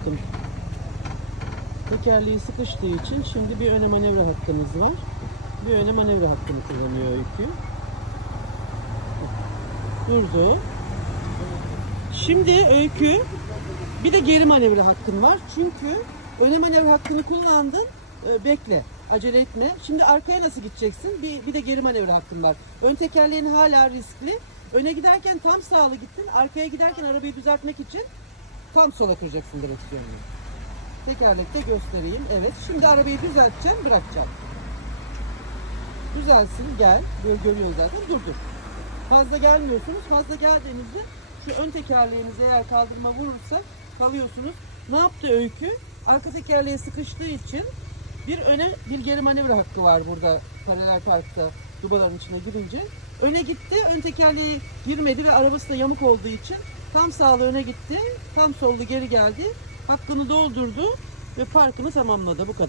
Bakın. Tekerleği sıkıştığı için şimdi bir öne manevra hakkımız var. Bir öne manevra hakkını kullanıyor Öykü. Durdu. Şimdi Öykü bir de geri manevra hakkın var. Çünkü öne manevra hakkını kullandın. e, bekle. Acele etme. Şimdi arkaya nasıl gideceksin? Bir, bir de geri manevra hakkın var. Ön tekerleğin hala riskli. Öne giderken tam sağlı gittin. Arkaya giderken arabayı düzeltmek için tam sola kıracaksın direksiyonu. Tekerlekte göstereyim. Evet. Şimdi arabayı düzelteceğim, bırakacağım. Düzelsin, gel. Böyle görüyor zaten. Dur dur. Fazla gelmiyorsunuz. Fazla geldiğinizde şu ön tekerleğinizi eğer kaldırma vurursak kalıyorsunuz. Ne yaptı Öykü? Arka tekerleğe sıkıştığı için bir öne bir geri manevra hakkı var burada paralel parkta dubaların içine girince. Öne gitti, ön tekerleğe girmedi ve arabası da yamuk olduğu için tam sağlı öne gitti, tam sollu geri geldi. Hakkını doldurdu ve parkını tamamladı bu kadar.